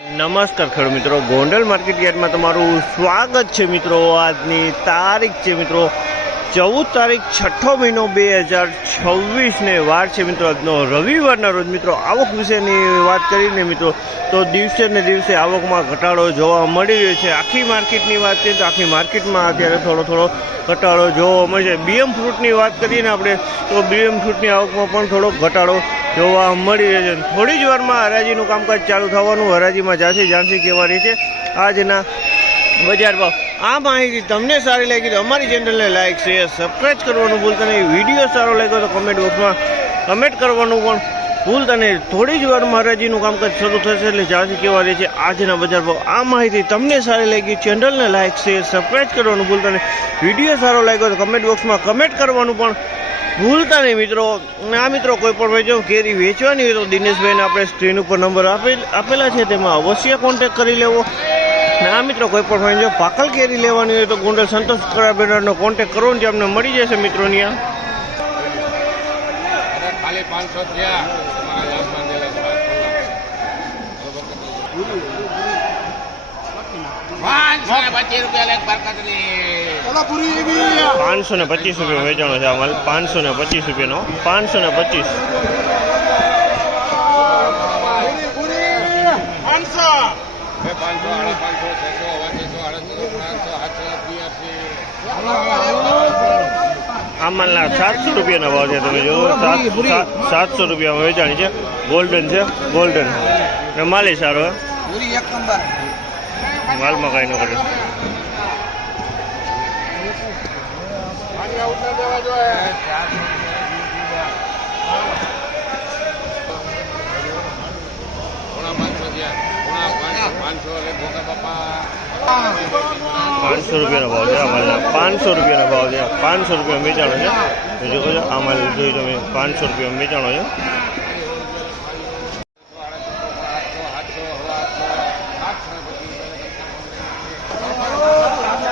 નમસ્કાર ખેડૂત મિત્રો, ગોંડલ માર્કેટ યાર્ડમાં તમારું સ્વાગત છે મિત્રો। આજની તારીખ છે મિત્રો 14 તારીખ 6 મહિનો 2026 ને વાર છે મિત્રો આજનો રવિવારના રોજ મિત્રો। આવક વિશેની વાત કરીને મિત્રો તો દિવસે ને દિવસે આવકમાં ઘટાડો જોવા મળી રહ્યો છે। આખી માર્કેટની વાત કરીએ તો આખી માર્કેટમાં અત્યારે થોડો ઘટાડો જોવા મળે છે। બીએમ ફ્રૂટની વાત કરીએ ને આપણે તો બીએમ ફ્રૂટની આવકમાં પણ થોડો ઘટાડો જોવા મળી રહ્યો છે। થોડી જ વારમાં હરાજીનું કામકાજ ચાલુ થવાનું, હરાજીમાં જાણસી કેવા રહી છે આજના બજાર ભાવ। આ માહિતી તમને સારી લાગી તો અમારી ચેનલને લાઇક શેર સબસ્ક્રાઈબ કરવાનું ભૂલતા નહીં। વિડીયો સારો લાગ્યો તો કમેન્ટ બોક્સમાં કમેન્ટ કરવાનું પણ ભૂલતા નહીં। થોડી જ વારમાં હરાજીનું કામકાજ શરૂ થશે એટલે જાણસી કેવા રહી છે આજના બજાર ભાવ। આ માહિતી તમને સારી લાગી ચેનલને લાઇક શેર સબસ્ક્રાઈબ કરવાનું ભૂલતા નહીં। વિડીયો સારો લાગ્યો તો કમેન્ટ બોક્સમાં કમેન્ટ કરવાનું પણ ભૂલતા નહીં મિત્રો। આ મિત્રો કોઈ પણ વેચો કેરી વેચવાની હોય તો દિનેશભાઈને આપણે સ્ક્રીન ઉપર નંબર આપેલા છે તેમાં અવશ્ય કોન્ટેક્ટ કરી લેવો। આ મિત્રો કોઈ પણ વેચો પાકલ કેરી લેવાની હોય તો ગોંડલ સંતોષ કરા બેનરનો કોન્ટેક્ટ કરો ને અમને મળી જશે મિત્રોની। આ 525 રૂપિયા વેચાણો છે આ માલ। 525 રૂપિયાનો 525। આ માલના 700 રૂપિયાના ભાવ છે। તમે જો 700 રૂપિયામાં વેચાણી છે। ગોલ્ડન છે, ગોલ્ડન માલી સારો માલમાં કાંઈ ન કરે। 500 રૂપિયાનો ભાવ છે આ માલના। 500 રૂપિયાનો ભાવ છે। 500 રૂપિયા વેચાણો છે। જો આ માલ જોઈ તમે 500 રૂપિયા વેચાણો છે।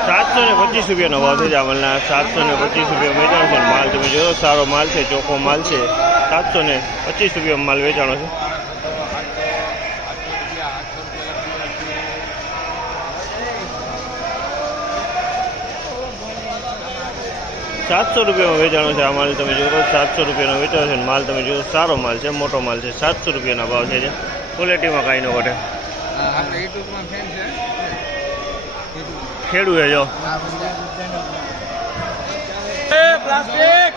725 રૂપિયાનો ભાવ છે આ માલના। 725 રૂપિયા વેચાણો છે। માલ તમે જોયો સારો માલ છે, ચોખ્ખો માલ છે। 725 રૂપિયા માલ વેચાણો છે। 700 રૂપિયામાં વેચાણો છે આ માલ। તમે જોયો 700 રૂપિયાનો વેચાણો છે। માલ તમે જોયો સારો માલ છે, મોટો માલ છે। 700 રૂપિયાના ભાવ છે। ક્વોલિટીમાં કાંઈ ન ઘટે। ખેડૂ જો પ્લાસ્ટિક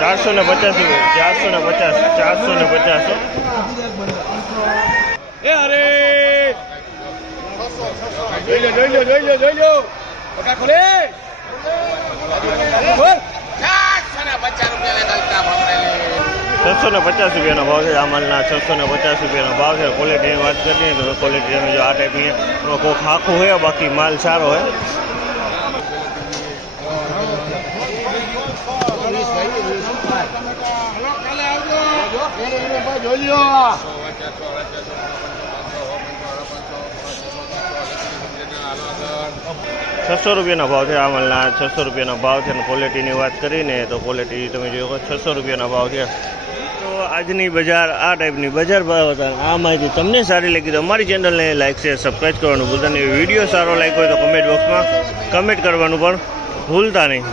450 એ અરે જોઈ લો પકા ખોલે 650 રૂપિયાનો ભાવ છે આ માલના। 650 રૂપિયાનો ભાવ છે। ક્વોલિટીની વાત કરીએ તો ક્વોલિટી તમે જો આ ટાઈપની કોક આખું હોય, બાકી માલ સારો હોય। ₹600 રૂપિયાના ભાવ છે આ માલના। 600 રૂપિયાના ભાવ છે। અને ક્વોલિટીની વાત કરીને તો ક્વોલિટી તમે જોયો 600 રૂપિયાના ભાવ છે। તો આજની બજાર આ ટાઈપની બજાર ભાવ હતા। આ માહિતી તમને સારી લાગી તો અમારી ચેનલને લાઇક શેર સબસ્ક્રાઈબ કરવાનું ભૂલતા નહીં। વિડીયો સારો લાગ્યો હોય તો કમેન્ટ બોક્સમાં કમેન્ટ કરવાનું પણ ભૂલતા નહીં।